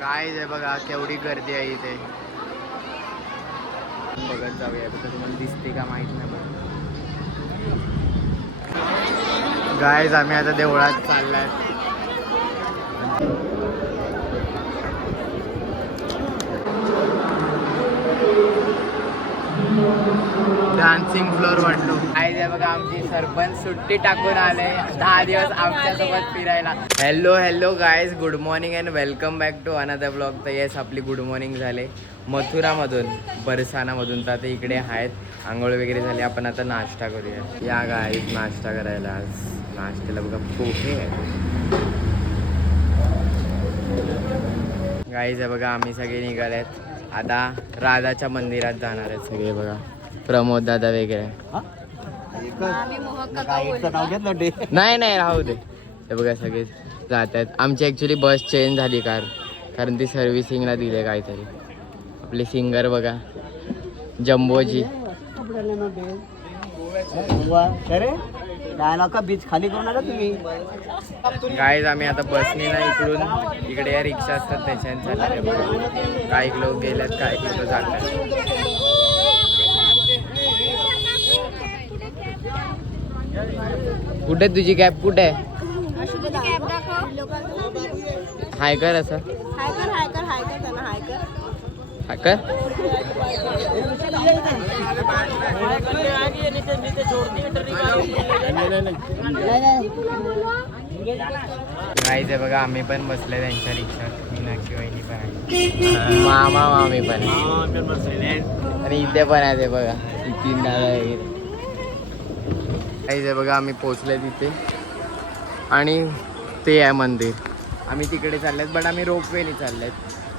काय आहे बघा केवढी गर्दी आहे इथे. बघत जाऊया तर तुम्हाला दिसते का माहित नाही बघ. गाईज आम्ही आता देवळात चाललाय. डान्सिंग फ्लोर वाटतो. काय बघा आमची सरपंच सुट्टी टाकून आले 10 दिवस आमच्यासोबत फिरायला. Hello guys, good morning and welcome back to another blog. तर येस आपली गुड मॉर्निंग झाले मथुरामधून, बरसानामधून. तर आता इकडे आहेत, आंघोळ वगैरे झाली. आपण आता नाश्ता करूया. या गाईज नाश्ता करायला. आज नाश्त्याला बघा पोहे आहे. गाईज आहे बघा आम्ही सगळे निघालेत. आता राधाच्या मंदिरात जाणार आहेत सगळे बघा. प्रमोद दादा वगैरे. नाही राहू दे. हे बघा सगळे जात आहेत. आमची ॲक्च्युली बस चेंज झाली कारण ती सर्व्हिसिंगला दिले काहीतरी. आपले सिंगर बघा जम्बोजी. बीच खाली करून आला तुम्ही. गाईज आम्ही आता बसने ना इकडून इकडे या रिक्षा असतात त्याच्याने चालले बघा. काही लोक गेल्यात, काही लोक जातात. कुठे तुझी कॅब कुठे आहे? हाय कर असं. हाय कर. गाईज आहे बघा आम्ही पण बसले त्यांच्या रिक्षात. मीनाक्षी वहिनी पण आहे, मामा मामी पण आहे, आणि इथे पण आहे ते बघा तीन दादा वगैरे. गाईज आहे बघा आम्ही पोचले तिथे आणि ते आहे मंदिर. आम्ही तिकडे चाललेत, बट आम्ही रोपवेने चाललेत.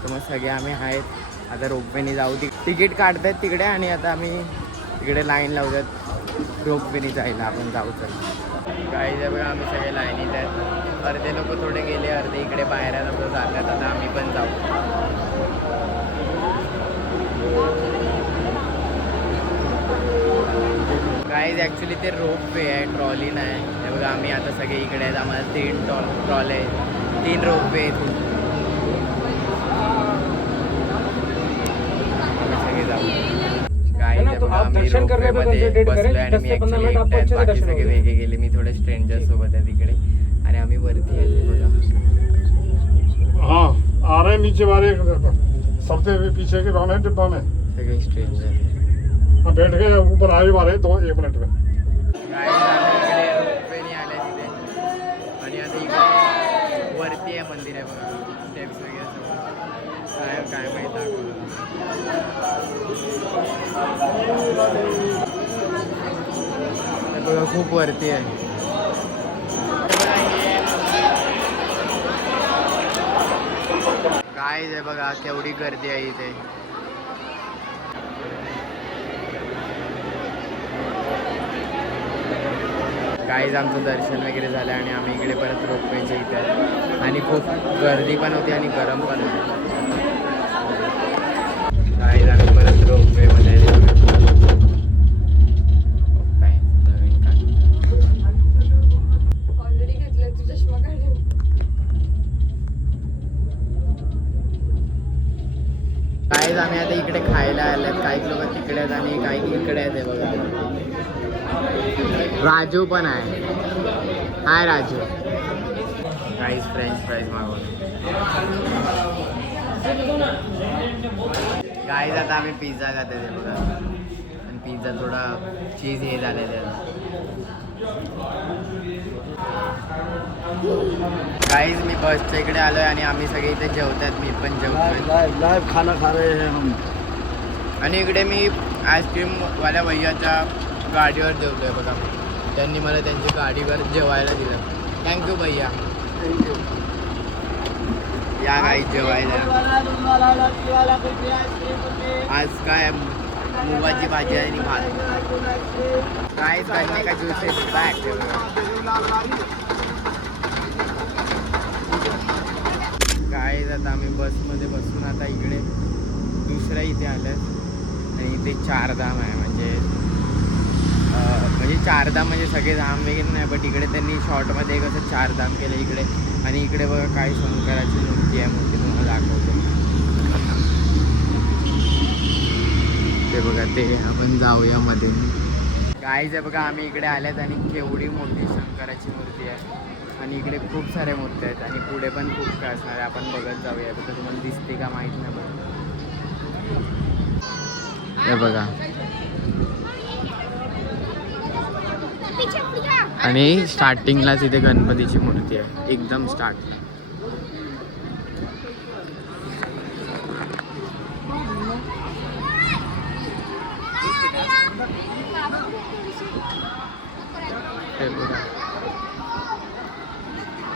तर मग सगळे आम्ही आहेत आता रोपवेने जाऊ. तिकीट काढतायत तिकडे आणि आता आम्ही तिकडे लाईन लावतात रोपवेने जायला. आपण जाऊ तर काही बघा आम्ही सगळे लाईनीत आहेत. अर्धे लोक थोडे गेले, अर्धे इकडे बाहेर आहेत जातात. आता आम्ही पण जाऊ. गाईज ॲक्च्युली ते रोपवे आहे, ट्रॉली नाही. हे बघा आम्ही आता सगळे इकडे आहेत. आम्हाला 3 ट्रॉले आहेत, 3 रोपवे आहेत. सगळे जाऊ. दर्शन करण्यामध्ये बसलोय आणि मी ॲक्च्युली एकटा आहे. बाकी सगळे वेगळे गेले. मी थोडे स्ट्रेंजर सोबत आहे तिकडे आणि आम्ही वरती आहे बघा. हाँ आ रहे हैं नीचे वाले सबसे पीछे के रौन है डिब्बा में. सगळे स्ट्रेंजर बैठ गए ऊपर आए वाले 1 मिनट में. रोपवेने आले तिथे आणि आता इकडे वरती आहे मंदिर आहे बघा. स्टेप्स वगैरे काय माहिती दाखवलं. बघा खूप वरती आहे. काय आहे बघा केवढी गर्दी आहे इथे. काहीच आमचं दर्शन वगैरे झालं आणि आम्ही इकडे परत रोपवेच्या इथे आहे. आणि खूप गर्दी पण होती आणि गरम पण होती. काहीच आम्ही परत रोपवेमध्ये काहीच आम्ही आता इकडे खायला आलेत. काही लोक तिकडे आहेत आणि काही इकडे आहेत. बघा राजू पण आहे. हाय राजू. काहीच फ्रेंच फ्राईज मागवले. काहीच आता आम्ही पिझ्झा खात आहे बघा. आणि पिझ्झा थोडा चीज हे झालेलं आहे. काहीच मी बसच्या इकडे आलोय आणि आम्ही सगळे इथे जेवतात. मी पण जेवतोय. लाइव खाना खा रहे हैं हम. आणि इकडे मी आईस्क्रीमवाल्या भैयाच्या गाडीवर जेवतोय बघा. त्यांनी मला त्यांची गाडीवर जेवायला दिलं. थँक्यू भैया. थँक्यू. या गाई जेवायला. आज काय मुगाची भाजी आणि भात. काय गन्ने का ज्यूस आहे बॅग. काय आता आम्ही बसमध्ये बसून आता इकडे दुसऱ्या इथे आलं आणि इथे 4 धाम आहे. म्हणजे 4 धाम म्हणजे सगळे धाम वगैरे नाही, बट इकडे त्यांनी शॉर्टमध्ये कसं 4 धाम केलं इकडे. आणि इकडे बघा काही शंकराची मूर्ती आहे मोठी, तुम्हाला दाखवतो. मध्ये आपण जाऊया मध्ये. गाईज आहे बघा, आम्ही इकडे आल्यात आणि केवढी मोठी शंकराची मूर्ती आहे आणि इकडे खूप साऱ्या मूर्ती आहेत आणि पुढे पण खूप काय असणार आहे. आपण बघत जाऊया. बघा तुम्हाला दिसते का माहीत नाही बघ. हे बघा आणि स्टार्टिंगलाच इथे गणपतीची मूर्ती आहे एकदम स्टार्ट.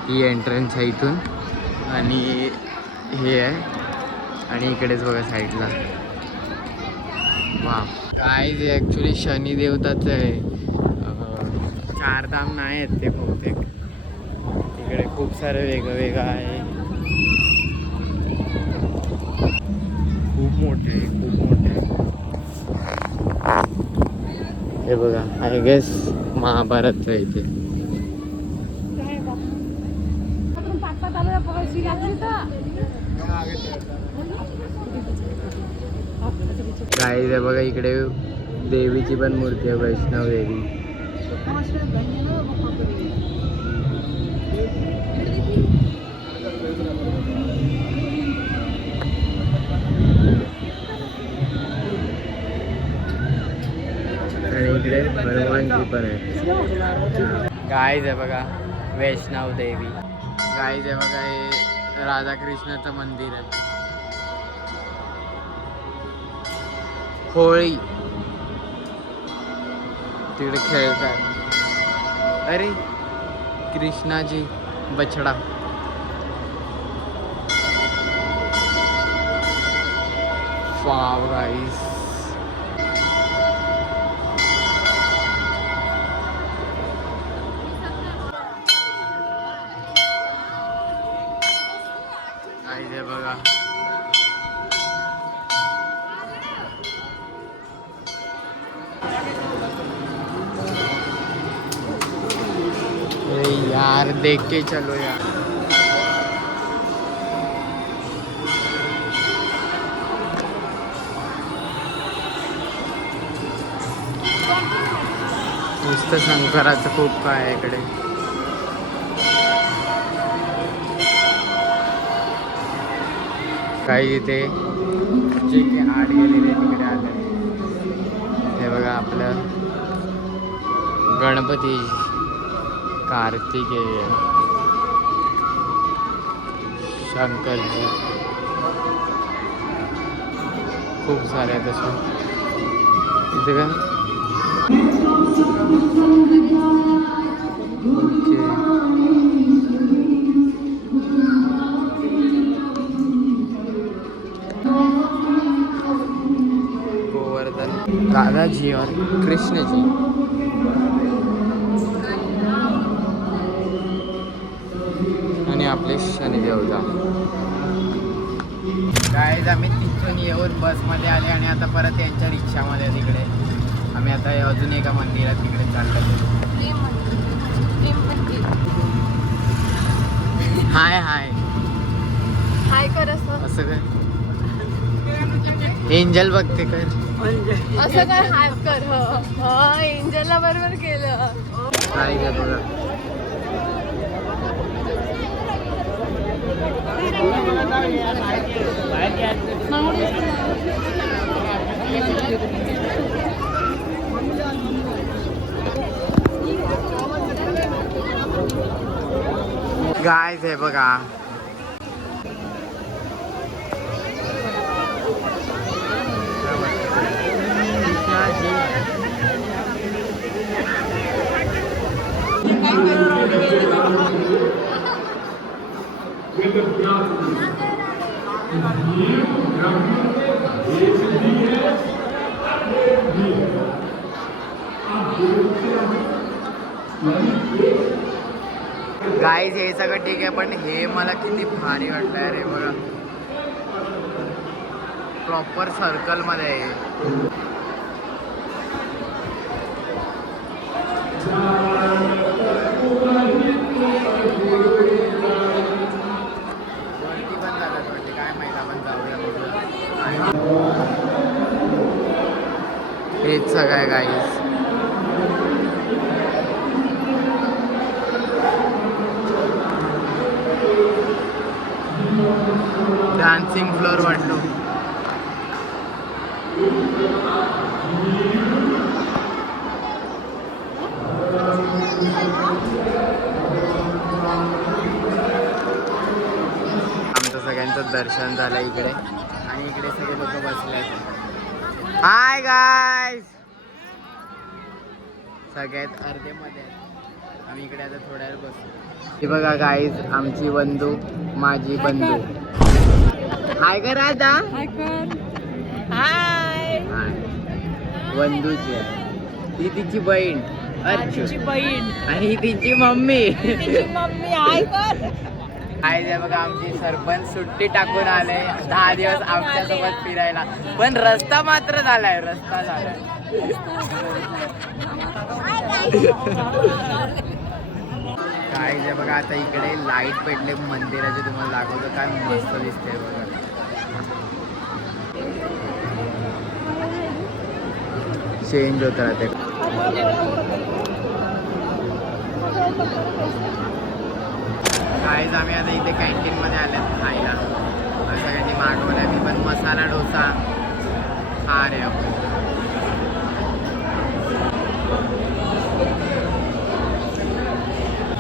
ही एंट्रन्स आहे इथून आणि हे आहे आणि इकडेच बघा साईडला. वा काय जे ॲक्च्युली शनी देवताचं आहे. चारधाम नाही आहेत ते बहुतेक. इकडे खूप सारं वेगळं आहे. खूप मोठे खूप मोठे. हे बघा आय गेस महाभारतचं आहे इथे. गाईज आहे बघा इकडे देवीची पण मूर्ती आहे, वैष्णव देवी. आणि इकडे हनुमानजी पण आहे. गाईज आहे बघा वैष्णव देवी. गाईज आहे बघा हे राधाकृष्णाचं मंदिर आहे. होळी तिकडे खेळतात. अरे कृष्णाजी बछडा. वाव गाईस. गाईस आहे बघा यार देख के चलो यार. नुसतं शंकराचं खूप काय आहे इकडे. काही इथे जे की आत गेलेले तिकडे आले. हे बघा आपलं गणपती, कार्तिकेय, शंकरजी खूप सारे आहेत तसं. इथे काय ओके. गोवर्धन दादाजी और कृष्णजी. आणि आपले शनिदेवता. गाईज आम्ही तिथून येऊन बसमध्ये आले आणि आता परत यांच्या रिक्षामध्ये तिकडे आम्ही आता अजून एका मंदिरात तिकडे चाललो. हाय हाय हाय कर असं. असं काय एंजल बघते कर असं कर हाय कर. हो एंजलला बरोबर केलं. काय काय बघा. गाईज हे बघा गाईज हे सगळं ठीक आहे पण हे मला किती भारी वाटलं रे बघा. प्रॉपर सर्कल मध्ये आहे. वरती पण जातात वाटते काय माहिती. आपण जाऊया बघूया. आहेत सगळ्या गाईज. डान्सिंग फ्लोर वाटतो. आमचं सगळ्यांचं दर्शन झालं इकडे आणि इकडे सगळे लोक बसले आहेत. हाय गाईज, सगळ्यात अर्धेमध्ये आहेत. आम्ही इकडे आता थोड्या वेळ बसू. हे बघा गाईज, आमची बंधू, माझी बंधू. हाय कर आता. हाय. बंधूची आहे ती, तिची बहीण अर्जुन, आणि ही तिची मम्मी. काय जे बघा, आमची सरपंच सुट्टी टाकून आले 10 दिवस आमच्या सोबत फिरायला. पण रस्ता मात्र झालाय, रस्ता झालाय. काय जे बघा, आता इकडे लाईट पेटले मंदिराचे, तुम्हाला दाखवतो काय मस्त दिसते बघा. चेंज होत राहते. काहीच आम्ही आता इथे कॅन्टीन मध्ये आल्यात खायला. सगळ्यांनी मागवलाय. मी पण मसाला डोसा खा रे आपण.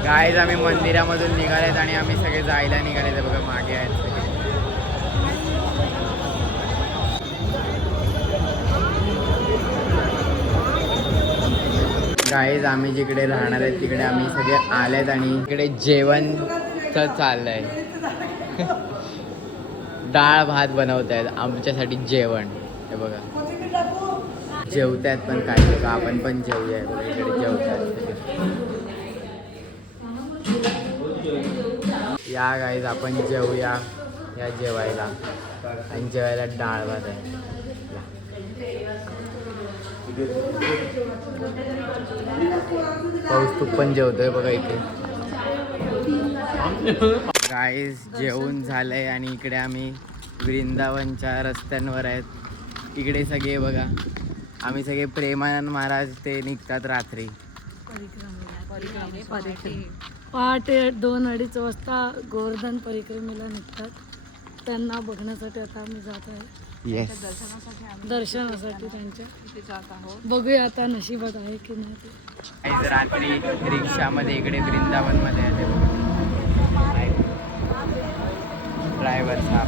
गाईज आम्ही मंदिरामधून निघालेत आणि आम्ही सगळे जायला निघाले. बघा मागे आहेत सगळे. गाईज आम्ही जिकडे राहणार आहेत तिकडे आम्ही सगळे आलेत आणि इकडे जेवणचं चाललंय. डाळ भात बनवत आहेत आमच्यासाठी जेवण. हे बघा जेवतायत पण काय बघा, आपण पण जेवूया. इकडे जेवतात. या गाईज आपण जेवूया, या जेवायला. आणि जेवायला डाळ भात आहे. पाऊस तू पण जेवतोय बघा इथे. गाईज जेवून झालंय आणि इकडे आम्ही वृंदावनच्या रस्त्यांवर आहेत. इकडे सगळे बघा, आम्ही सगळे प्रेमानंद महाराज ते निघतात रात्री पहाटे 2-2:30 वाजता गोवर्धन परिक्रमेला निघतात. त्यांना बघण्यासाठी आता आम्ही जात आहे. येस, दर्शनासाठी त्यांच्या. बघूया आता नशिबात आहे की नाही ते. आज रात्री रिक्षामध्ये इकडे वृंदावनमध्ये आले बघा. ड्रायव्हर साहेब.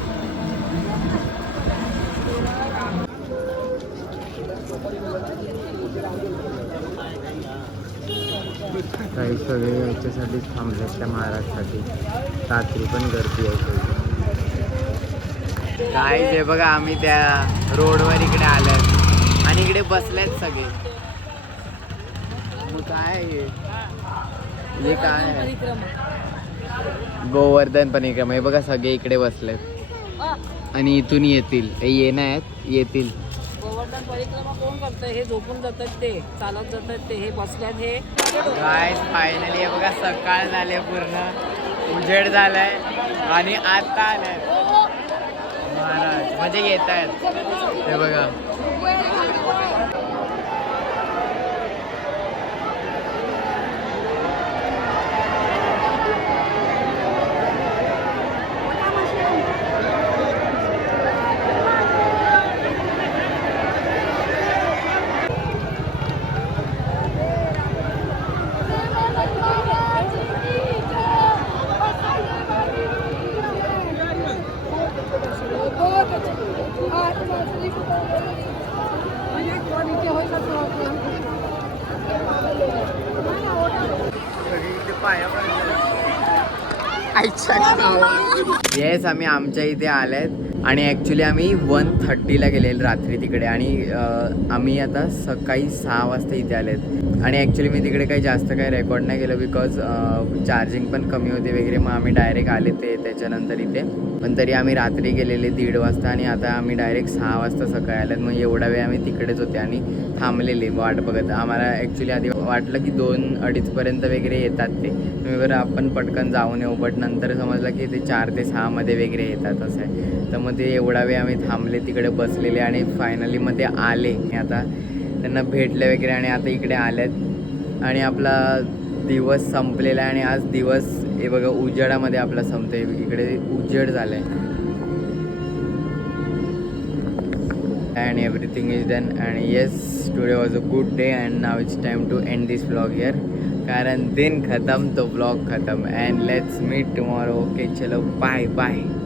काही सगळे याच्यासाठीच थांबलेत त्या महाराजसाठी. रात्री पण गर्दी आहे. काय ते बघा, आम्ही त्या रोडवर इकडे आलोय आणि इकडे बसलेत सगळे. काय हे काय आहे? गोवर्धन परिक्रमा. हे बघा सगळे इकडे बसलेत आणि इथून येतील. हे येतील. गोवर्धन परिक्रमा कोण करतंय? हे झोपून जातात, ते चालत जातात, ते हे बसल्यात. हे गाईज फायनली हे बघा सकाळ झाले, पूर्ण उजेड झालाय आणि आता आलाय महाराज. म्हणजे येत आहेत हे बघा. येस, आम्ही आमच्या इथे आलेत आणि ॲक्च्युली आम्ही 1:30ला गेलेलो रात्री तिकडे आणि आम्ही आता सकाळी 6 वाजता इथे आलेत. आणि ॲक्च्युली मी तिकडे काही जास्त काही रेकॉर्ड नाही केलं बिकॉज चार्जिंग पण कमी होते वगैरे. मग आम्ही डायरेक्ट आले ते त्याच्यानंतर इथे. पण तरी आम्ही रात्री गेलेले 1:30 वाजता आणि आता आम्ही डायरेक्ट 6 वाजता सकाळी आलेत. मग एवढा वेळ आम्ही तिकडेच होते आणि थांबलेले वाट बघत. आम्हाला ॲक्च्युली आधी वाटलं की 2-2:30पर्यंत वगैरे येतात ते. मी बरं आपण पटकन जाऊन येऊ, बट नंतर समजलं की ते 4 ते 6 मध्ये वगैरे येतात असं आहे. तर मग ते एवढा वेळ आम्ही थांबले तिकडे बसलेले आणि फायनली मग ते आले. आता त्यांना भेटले वगैरे आणि आता इकडे आलेत आणि आपला दिवस संपलेला आहे आणि आज दिवस हे बघा उजेडामध्ये आपला संपतोय. इकडे उजेड झालाय and everything is done and yes today was a good day and now it's time to end this vlog here कारण दिन खत्म तो vlog खत्म and let's meet tomorrow. Okay चलो bye bye.